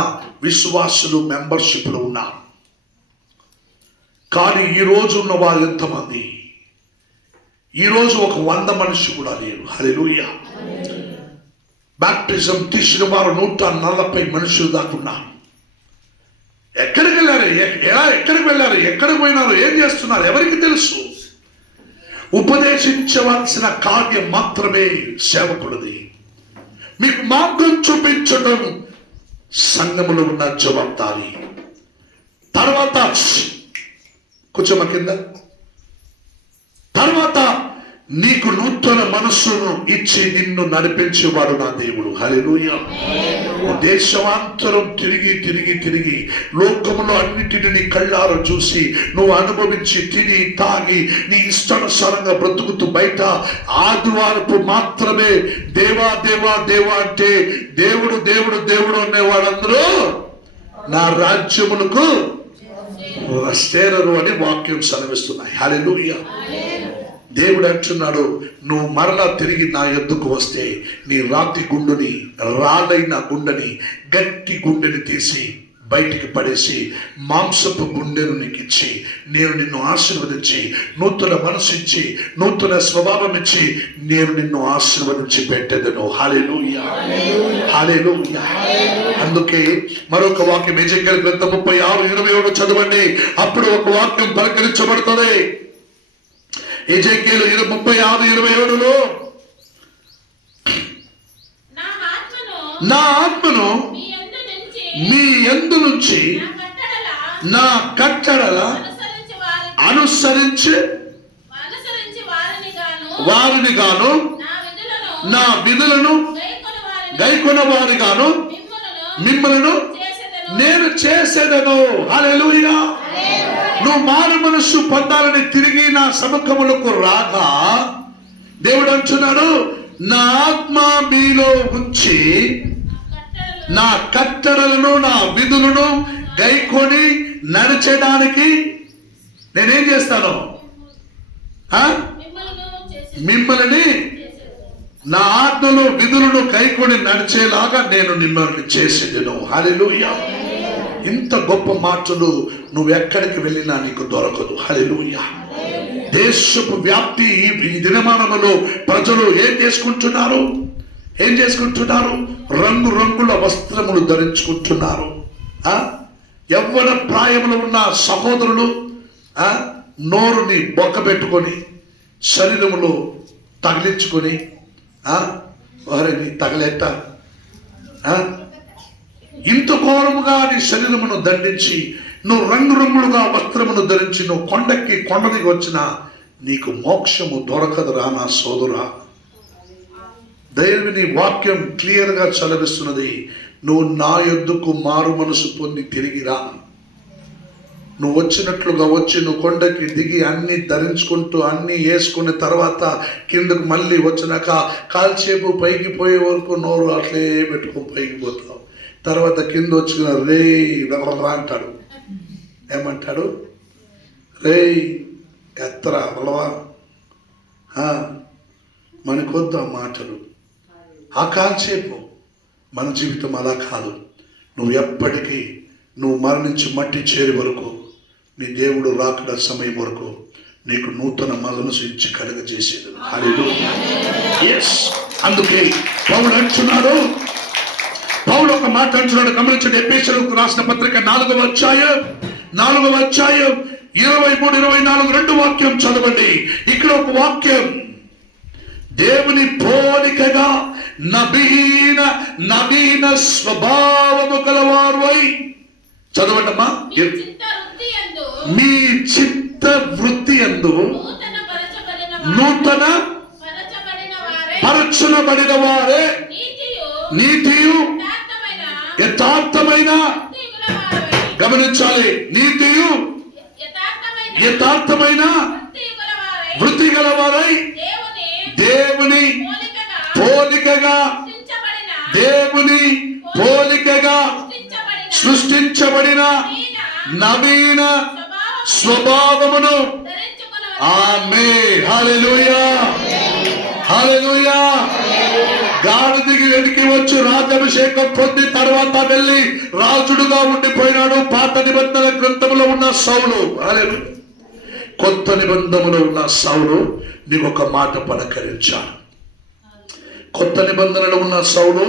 విశ్వాసులు మెంబర్షిప్లు ఉన్నారు. కానీ ఈ రోజు ఉన్న వారు ఎంతమంది? ఈ రోజు ఒక 100 మనిషి కూడా లేరు. హల్లెలూయా. బాప్టిజం తీసిన వారు 140 మనుషులు దాకా ఉన్నారు. ఎక్కడికి వెళ్ళారు? ఎక్కడికి వెళ్ళారు? ఎక్కడికి పోయినారు? ఏం చేస్తున్నారు? ఎవరికి తెలుసు? ఉపదేశించవలసిన కార్యం మాత్రమే సేవకుడిది. మీకు మార్గం చూపించడం సంఘములో ఉన్న జవాబారి. తర్వాత కూర్చోమ కింద. తర్వాత నీకు నూతన మనస్సును ఇచ్చి నిన్ను నడిపించేవాడు నా దేవుడు. హల్లెలూయా. దేశవాంతరం తిరిగి లోకములో అన్నిటిని నీ కళ్ళారా చూసి నువ్వు అనుభవించి తిని తాగి నీ ఇష్టానుసారంగా బ్రతుకుతూ బయట ఆదివారపు మాత్రమే దేవా దేవా దేవా అంటే దేవుడు దేవుడు దేవుడు అనేవాడందరూ నా రాజ్యములకు చేరరు అని వాక్యం సెలవిస్తున్నాయి. హల్లెలూయా. దేవుడు అంటున్నాడు, నువ్వు మరలా తిరిగి నా యొద్దకు వస్తే నీ రాతి గుండెని, రాళ్ళైన గుండెని, గట్టి గుండెని తీసి బయటికి పడేసి మాంసపు గుండెను నీకు ఇచ్చి నేను నిన్ను ఆశీర్వదించి నూతన మనసు ఇచ్చి నూతన స్వభావం ఇచ్చి నేను నిన్ను ఆశీర్వదించి పెట్టేదను. హల్లెలూయా. హల్లెలూయా. అందుకే మరొక వాక్యం ఎజెకియలు గ్రంథం 36:27 చదవండి. అప్పుడు ఒక వాక్యం పలకరించబడుతుంది. ఎజెకియలు 36:27లో నా ఆత్మను మీ యందు నుంచి నా కట్టడల అనుసరించి వారిని గాను నా విధులను గైకొన వారిగాను మిమ్మలను నేను చేసేదను. హల్లెలూయా. నువ్వు మారు మనస్సు పొందాలని తిరిగి నా సముఖములకు రాగా దేవుడు అంటున్నాడు, నా ఆత్మ మీలో ఉంచి నా కట్టడలను నా విధులను గైకొని నడిచడానికి నేనేం చేస్తాను? మిమ్మల్ని నా ఆత్మలో విధులను గైకొని నడిచేలాగా నేను మిమ్మల్ని చేసేదను. హల్లెలూయా. ఇంత గొప్ప మాటలు నువ్వు ఎక్కడికి వెళ్ళినా నీకు దొరకదు. హల్లెలూయా. దేశపు వ్యాప్తి ఈ దినమానములో ప్రజలు ఏం చేసుకుంటున్నారు? రంగు రంగుల వస్త్రములు ధరించుకుంటున్నారు. యవ్వన ప్రాయములో ఉన్న సహోదరులు నోరుని బొక్క పెట్టుకొని శరీరములో తగిలించుకొని వారిని తగలేట ఇంత ఘోరముగా నీ శరీరమును దండించి నువ్వు రంగురంగులుగా వస్త్రమును ధరించి నువ్వు కొండకి కొండ దిగి వచ్చినా నీకు మోక్షము దొరకదురా నా సోదరా. దేవుని వాక్యం క్లియర్గా చదివిస్తున్నది, నువ్వు నా యొద్దకు మారు మనసు పొంది తిరిగిరా. నువ్వు వచ్చినట్లుగా వచ్చి నువ్వు కొండకి దిగి అన్ని ధరించుకుంటూ అన్ని వేసుకున్న తర్వాత కిందకు మళ్ళీ వచ్చినాక కాల్చేపు పైకి పోయే వరకు నోరు అట్లే పెట్టుకుని పైకి పోతావు. తర్వాత కింద వచ్చిన రే అంటాడు. ఏమంటాడు? రే ఎత్తరా బలవా. మనకొద్దు ఆ మాటలు. ఆ కాల్చేపు మన జీవితం అలా కాదు. నువ్వు ఎప్పటికీ నువ్వు మరణించి మట్టి చేరి వరకు నీ దేవుడు రాకడ సమయం వరకు నీకు నూతన మనసు ఇచ్చి కలుగజేసేది. హల్లెలూయా. ఎస్, అందుకే పౌలు అంటున్నాడు, పౌలు ఒక మాట అంటున్నాడు, గమనించండి. ఎఫెసీయులకు రాసిన పత్రిక 4వ అధ్యాయం 23-24 2 వాక్యం చదవండి. ఇక్కడ ఒక వాక్యం, దేవుని పోలికగా నవీన స్వభావము గలవారువై. చదవండమ్మా. మీ చిత్త వృత్తి యందు నూతన పరచబడిన వారే నీతియు యథార్థమైన, గమనించాలి, నీతియు యథార్థమైన వృత్తి గలవారై దేవుని పోలికగా సృష్టించబడిన నవీన స్వభావమును. ఆమేన్. హల్లెలూయా. హల్లెలూయా. గాడిదికి వెతికి వచ్చి రాజాభిషేకం పొంది తర్వాత వెళ్ళి రాజుడుగా ఉండిపోయినాడు. పాత నిబంధన గ్రంథములో ఉన్న సౌలు. హల్లెలూయా. కొత్త నిబంధనలో ఉన్న సౌలు నీకు ఒక మాట పలకరించాడు. కొత్త నిబంధనలో ఉన్న సౌలు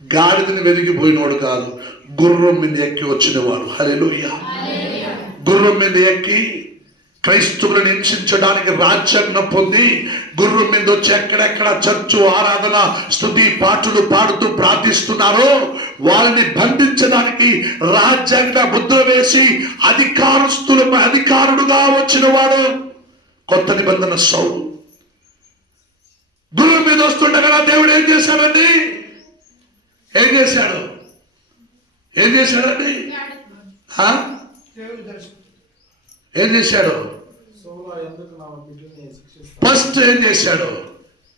గాడిదని వెలిగిపోయినవాడు కాదు, గుర్రం మీద ఎక్కి వచ్చినవాడు. హల్లెలూయా. గుర్రం మీద ఎక్కి క్రైస్తవులను హింసించడానికి రాజ్యాజ్ఞ పొంది గుర్రం మీద వచ్చి ఎక్కడెక్కడ చర్చు ఆరాధన స్తుతి పాటలు పాడుతూ ప్రార్థిస్తున్నారో వాళ్ళని బంధించడానికి రాజ్యాంగ ముద్ర వేసి అధికారుడుగా వచ్చిన వాడు కొత్త నిబంధన సౌలు. గుర్రం మీద వస్తుండగా దేవుడు ఏం చేశాడండి? ఏం చేశాడండి? ఏం చేశాడు? ఫస్ట్ ఏం చేశాడు?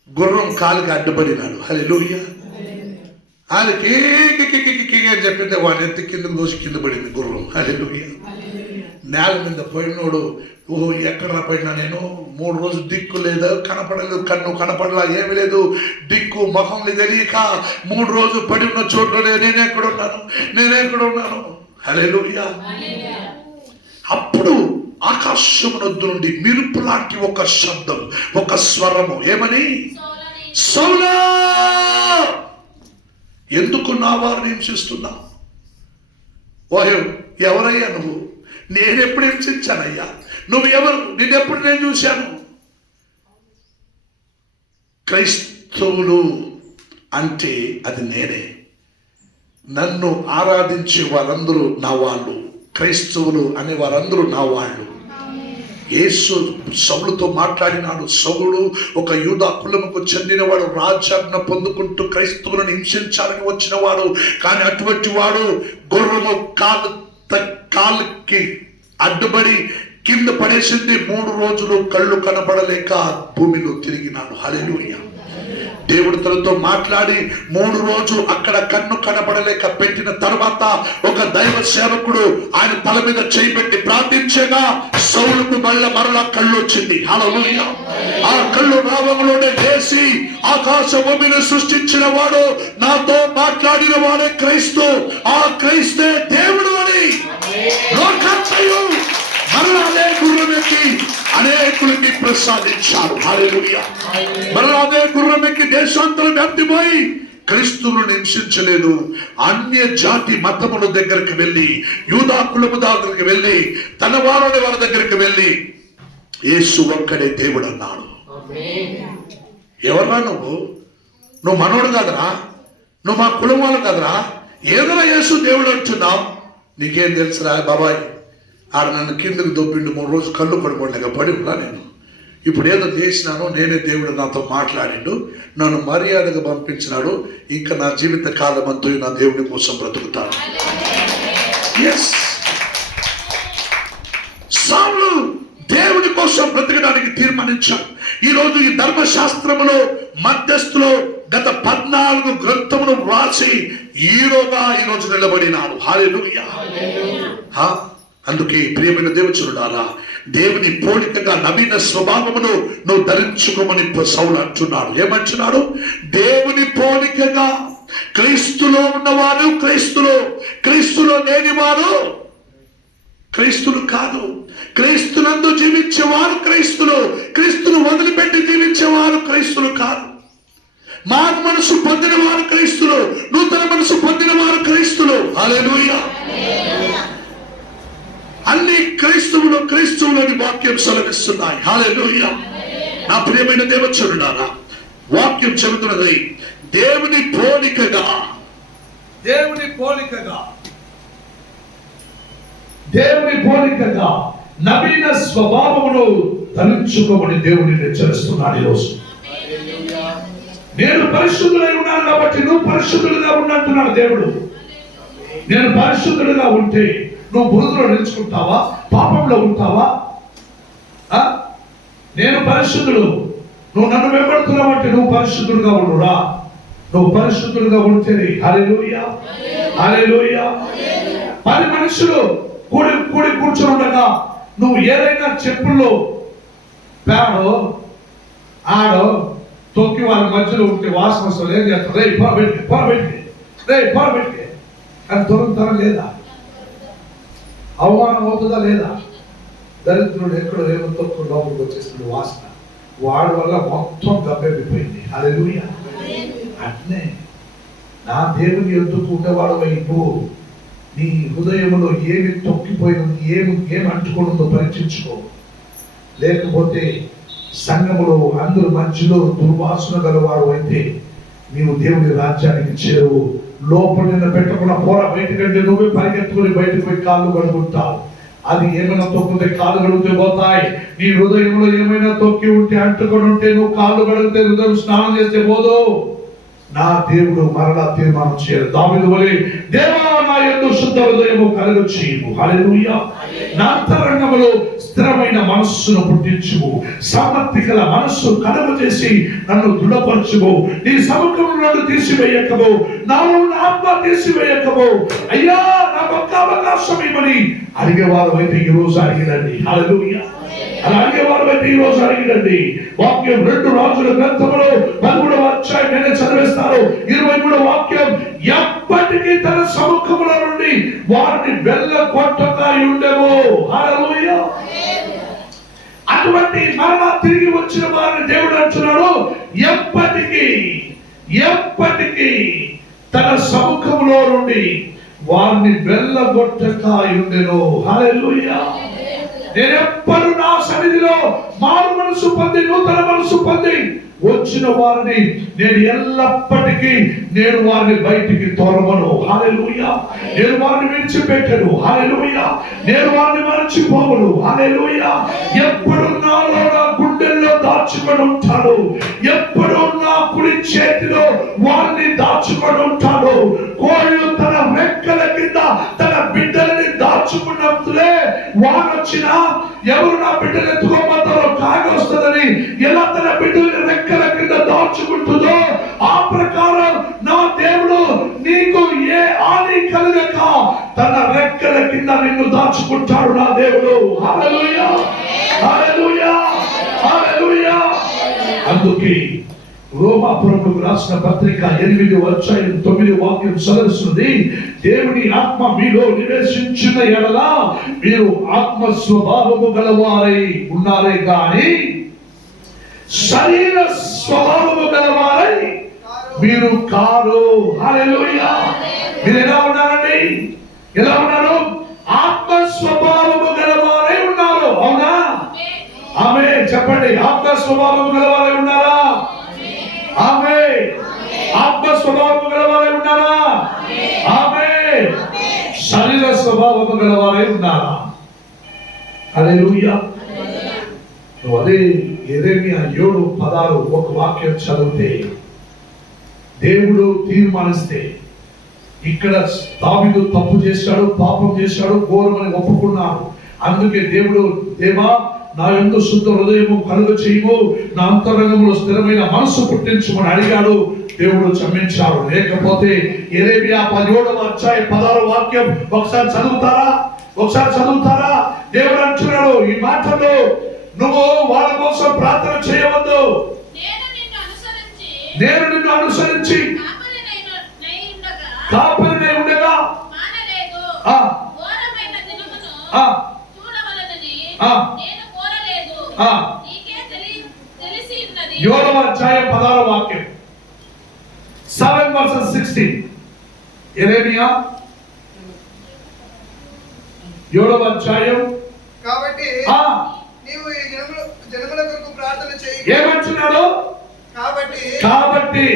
గుర్రం కాలుకి అడ్డుపడినాడు. హల్లెలూయా. వాళ్ళకి అని చెప్పింది, వాడిని ఎత్తి కింద దోసి కింద పడింది గుర్రం. హల్లెలూయా. నేల మీద పోయినోడు, ఓహో ఎక్కడ పడినా నేను 3 రోజులు దిక్కు లేదు, కనపడలేదు, కన్ను కనపడలా, ఏమి లేదు, దిక్కు ముఖం తెలియక 3 రోజులు పడి ఉన్న చోట్ల నేనెక్కడున్నాను. హల్లెలూయా. అప్పుడు ఆకాశమునొద్దు నుండి మెరుపు లాంటి ఒక శబ్దం, ఒక స్వరము. ఏమని? సౌలా, ఎందుకు నా వారిని హింసిస్తున్నా? ఓహో, ఎవరయ్యా నువ్వు? నేనెప్పుడు హింసించానయ్యా? నువ్వు ఎవరు? నేనెప్పుడు నేను చూశాను? క్రైస్తవులు అంటే అది నేనే. నన్ను ఆరాధించే వారందరూ నా వాళ్ళు. క్రైస్తవులు అనే వారందరూ నా వాళ్ళు. యేసు సౌలుతో మాట్లాడినాడు. సౌలు ఒక యూదా కులముకు చెందినవాడు, రాజ్యాజ్ఞ పొందుకుంటూ క్రైస్తవులను హింసించాలని వచ్చినవాడు. కానీ అటువంటి వాడు గుర్రము కాలుకి అడ్డుపడి కింద పడేసింది. 3 రోజులు కళ్ళు కనబడలేక భూమిలో తిరిగినాడు. హల్లెలూయా. దేవుడు తనతో మాట్లాడి 3 రోజులు అక్కడ కన్ను కనబడలేక పెట్టిన తర్వాత ఒక దైవ సేవకుడు ఆయన తల మీద చేయిబెట్టి ప్రార్థించగా సౌలుకు మరలా కళ్ళు వచ్చింది. హల్లెలూయా. ఆ కళ్ళు రావడంలోనే లేచి ఆకాశ భూమిని సృష్టించిన వాడు, నాతో మాట్లాడిన వాడే క్రీస్తు, ఆ క్రీస్తే దేవుడు అని లోకంతయు మరలా అదే గుర్రమెక్కి అనేకులకి ప్రసాదించారు. హల్లెలూయా. మరలా అదే గుర్రమెక్కి దేశాంతరం వ్యాప్తిపోయి క్రీస్తువును హింసించలేదు. అన్య జాతి మతముల దగ్గరికి వెళ్ళి, యూదా కులము దగ్గరికి వెళ్ళి, తన వారి దగ్గరికి వెళ్ళి యేసు ఒక్కడే దేవుడు అన్నాడు. ఎవర్రా నువ్వు మనోడు కదరా, నువ్వు మా కులం వాళ్ళు కదరా, ఏదైనా యేసు దేవుడు అంటున్నావు, నీకేం తెలుసురా బాబాయ్? ఆడ నన్ను కిందకు దొబ్బిండు, 3 రోజులు కళ్ళు పడిపోలేక పడి ఉన్నా నేను. ఇప్పుడు ఏదో చేసినాను, నేనే దేవుడు నాతో మాట్లాడిండు, నన్ను మర్యాదగా పంపించినాడు. ఇంకా నా జీవిత కాలం అంతా నా దేవుడి కోసం బ్రతుకుతాను. సౌలు దేవుడి కోసం బ్రతకడానికి తీర్మానించాడు. ఈరోజు ఈ ధర్మశాస్త్రములో మధ్యస్థులో గత 14 గ్రంథములు వ్రాసి ఈరోజు నిలబడినాడు. హల్లెలూయా. అందుకే ప్రియమైన దేవుచునుడారా, దేవుని పోలికగా నవీన స్వభావమును నువ్వు ధరించుకోమని సౌలు అంటున్నాడు. ఏమంటున్నాడు? దేవుని పోలికగా. క్రీస్తులో ఉన్నవారు క్రీస్తులో లేనివారు క్రీస్తులు కాదు. క్రీస్తునందు జీవించేవారు క్రీస్తును వదిలిపెట్టి జీవించేవారు క్రీస్తులు కాదు. మారు మనసు పొందిన వారు క్రీస్తులు, నూతన మనసు పొందిన వారు క్రీస్తులు. హల్లెలూయా. అన్ని క్రీస్తువులని వాక్యం సెలవిస్తున్నాయి. హల్లెలూయా. నా ప్రియమైన దేవచరులారా, వాక్యం చెబుతున్నది దేవుని పోలికగా నవీన స్వభావమును ధరించుకోమని దేవుడిని హెచ్చరిస్తున్నాడు. ఈరోజు నేను పరిశుద్ధులై ఉన్నాను కాబట్టి నువ్వు పరిశుద్ధులుగా ఉన్నట్టున్నాడు దేవుడు. నేను పరిశుద్ధులుగా ఉంటే నువ్వు బురదలో నిలుచుకుంటావా? పాపంలో ఉంటావా? నేను పరిశుద్ధుడు, నువ్వు నన్ను వెంబడుతున్నావు అంటే నువ్వు పరిశుద్ధుడుగా ఉండురా. నువ్వు పరిశుద్ధుడుగా ఉంటేనే. హల్లెలూయా. హల్లెలూయా. 10 మనుషులు కూడి కూర్చొని ఉండగా నువ్వు ఏదైనా చెప్పుల్లో పేడో ఆడో తొక్కి వాళ్ళ మధ్యలో ఉంటే వాసన వస్తుంది. ఏం చేస్తారు? రే పొరబెట్టి అని తొలగుతారా లేదా? అవమానం అవుతుందా లేదా? దరిద్రుడు ఎక్కడో ఏమో తొక్కు లోపలికి వచ్చేస్తుంది వాసన, వాడి వల్ల మొత్తం గబ్బెబ్బిపోయింది. హల్లెలూయా. అట్నే నా దేవుని ఎద్దుకు ఉండేవాడు నువ్వు నీ హృదయంలో ఏమి తొక్కిపోయినది, ఏమి అంటుకోనుందో పరీక్షించుకో. లేకపోతే సంఘములో అందరి మధ్యలో దుర్వాసన గలవాడు అయితే నీవు దేవుని రాజ్యానికి చేరువు. లోపల నిన్న పెట్టకుండా పోరా బయటకంటే నువ్వే పరిగెత్తుకుని బయటకు పోయి కాళ్ళు కడుగుంటావు. అది ఏమైనా తొక్కితే కాళ్ళు కడిగితే పోతాయి. నీ హృదయంలో ఏమైనా తొక్కి ఉంటే అంటుకొని ఉంటే నువ్వు కాళ్ళు కడిగితే హృదయం స్నానం చేస్తే పోదు. నా దేవుడు మరలా తీర్మానం చేయాలి. దావీదు వలె దేవా నా యందు శుద్ధ హృదయము కలుగచేయుము. హల్లెలూయా. నా అంతరంగములో స్థిరమైన మనస్సును పుట్టించుము, సమర్థి గల మనస్సు కలుగజేసి నన్ను దృఢపరచుము. నీ సముఖము నుండి తీసివేయకము, నాలో ఉన్న ఆత్మ తీసివేయకము. అయ్యా నాకు ఒక్క అవకాశం ఇవ్వని అడిగేవారు అయితే ఈ రోజు అడిగినండి. హల్లెలూయా. అలా అడిగేవారు అయితే ఈ రోజు అడిగినండి. వాక్యం 2 రాజుల గ్రంథములో 13వ అధ్యాయం నేనే చదివేస్తాను. 23వ వాక్యం, ఎప్పటికీ తన సముఖముల నుండి వారిని వెళ్ళగొట్టక ఉండెను. హల్లెలూయా. అటువంటి మరలా తిరిగి వచ్చిన వారిని దేవుడు అంటున్నాడు, ఎప్పటికీ తన సముఖములో నుండి వారిని వెళ్ళగొట్టక ఉండెను. హల్లెలూయా. నేనెప్పుడు నా సన్నిధిలో మారు మనసు పొంది, నూతన మనసు పొంది వచ్చిన వారిని నేను ఎల్లప్పటికీ నేను వారిని బయటికి తోరవను. హల్లెలూయా. నేను వారిని విడిచిపెట్టను. హల్లెలూయా. నేను వారిని మరచిపోవను. హల్లెలూయా. ఎప్పుడు నాలో నా గుండెల్లో దాచుకొని ఉంటాడు. ఎప్పుడు నా కుడి చేతిలో వారిని దాచుకొని ఉంటాడు. కోళ్ళు తన రెక్కల కింద తన బిడ్డలని దాచుకున్నట్లే వానొచ్చినా ఎవరు నా బిడ్డలు ఎత్తుకోమంటారో కాగొస్తుందని ఎలా తన బిడ్డలని రెక్కల కింద దాచుకుంటుందో ఆ ప్రకారం నా దేవుడు నీకు ఏ హాని కలుగక తన రెక్కల కింద నిన్ను దాచుకుంటాడు నా దేవుడు. హల్లెలూయా. హల్లెలూయా. హల్లెలూయా. అందుకే రోమాపురముకు రాసిన పత్రిక 8:9 వాక్యం చదువుతుంది. దేవుని ఆత్మ మీలో నివేశించిన ఎడల మీరు ఆత్మ స్వభావము గలవారై ఉన్నారే గాని శరీర స్వభావము గలవారై మీరు కారు. హల్లెలూయా. మీరు ఎలా ఉన్నారండి? ఎలా ఉన్నారు? ఆత్మ స్వభావము గలవారై ఉన్నారు. అవునా? ఆమేన్ చెప్పండి. ఆత్మ స్వభావము గలవారై ఉన్నారా? ఆమేన్. ఆత్మ స్వభావము గలవారై ఉన్నారా? ఆమేన్. శరీర స్వభావము గలవారై ఉన్నారా? హల్లెలూయా. నువ్వు అదే యెరెమీయా 7:16 ఒక వాక్యం చదివితే దేవుడు తీర్మానిస్తే ఇక్కడ దావీదు తప్పు చేశాడు, పాపం చేశాడు, ఘోరమని ఒప్పుకున్నాడు. అందుకే దేవుడు దేవా నా యందు శుద్ధ హృదయము కలుగ చేయము, నా అంతరంగంలో స్థిరమైన మనసు పుట్టించుమని అడిగాడు. దేవుడు క్షమించాడు. లేకపోతే యెరెమీయా 17:16 వాక్యం ఒకసారి చదువుతారా? ఒకసారి చదువుతారా? దేవుడు అంటున్నాడు ఈ మాటలో, నువ్వు వాళ్ళ కోసం ప్రార్థన చేయవద్దు. నేను నిన్ను అనుసరించి కాపరినై ఉండగా యోబు అధ్యాయం 16 వాక్యం 7:16 యెరెమీయా 7 అధ్యాయం. కాబట్టి నీవు ఈ జనముల కొరకు ప్రార్థన చేయి. ఏమంటున్నాడు? కాబట్టి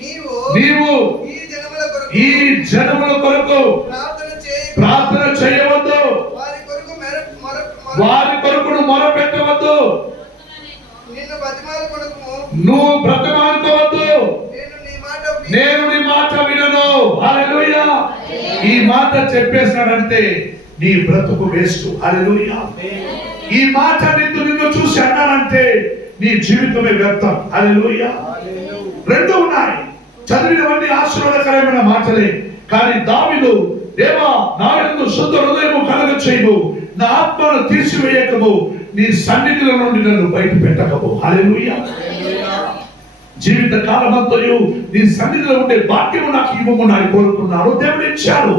నీవు ఈ జనముల కొరకు ప్రార్థన చేయవద్దు. వారి కొరకు మొరపెట్టవద్దు. నువ్వు బ్రతమానుకోవద్దు. నేను నీ మాట వినను. హల్లెలూయా. ఈ మాట చెప్పేశాడంటే నీ బ్రతుకు వేస్ట్. హల్లెలూయా. ఈ మాట నిన్ను చూసి అన్నానంటే నీ జీవితమే వ్యర్థం. హల్లెలూయా. రెండు ఉన్నాయి. చదివినవన్నీ ఆశీర్వాదకరమైన మాటలే. కానీ దావీదు, దేవా నా యందు శుద్ధ హృదయము కలుగ చేయము, నా ఆత్మను తీసివేయకము, నీ సన్నిధిలో నుండి నన్ను బయట పెట్టకము. హల్లెలూయా. జీవిత కాలమంతయు నీ సన్నిధిలో ఉండే భాగ్యము నాకు ఇవ్వము అని కోరుకున్నాడు. దేవుడు ఇచ్చాడు.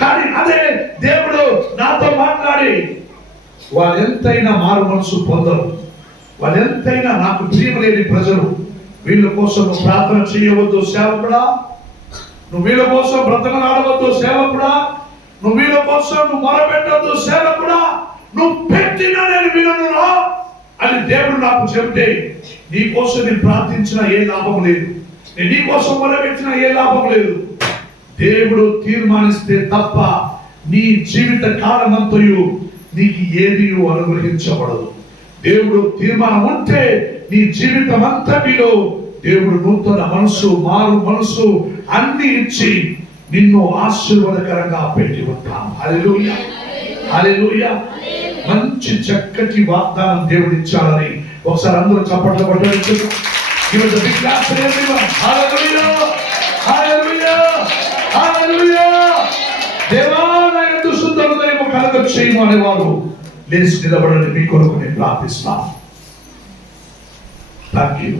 కానీ అదే దేవుడు నాతో మాట్లాడి వాళ్ళెంతైనా మారు మనసు పొందరు, వాళ్ళెంతైనా నాకు ప్రియం లేని ప్రజలు, వీళ్ళ కోసం నువ్వు ప్రార్థన చేయవద్దు సేవకుడా, నువ్వు వీళ్ళ కోసం బ్రతకలాడవద్దు సేవకుడా, నువ్వు వీళ్ళ కోసం నువ్వు మొరపెట్టవద్దు సేవకుడా, నువ్వు పెట్టినా నేను విననురా అని దేవుడు నాకు చెబితే నీ కోసం నేను ప్రార్థించిన ఏ లాభం లేదు, నేను నీ కోసం మొరపెట్టిన ఏ లాభం లేదు. దేవుడు తీర్మానిస్తే తప్ప నీ జీవిత కాలమంతయు నీకు ఏది అనుగ్రహించబడదు. దేవుడు తీర్మానం ఉంటే నీ జీవితం అంతటిలో దేవుడు నూతన మనసు, మారు మనసు అన్ని ఇచ్చి నిన్ను ఆశీర్వాదకరంగా పెట్టి ఉంటాం. హల్లెలూయా. హల్లెలూయా. మంచి చక్కటి వాగ్దానం దేవుడు ఇచ్చాడని ఒకసారి అందరూ చప్పట్లు కొట్టవచ్చు. దేవాలయందు శుద్ధ హృదయము కలుగ చేయము అనేవారు లేచి నిలబడని మీ కొరకు నేను ప్రార్థిస్తాను. థాంక్యూ.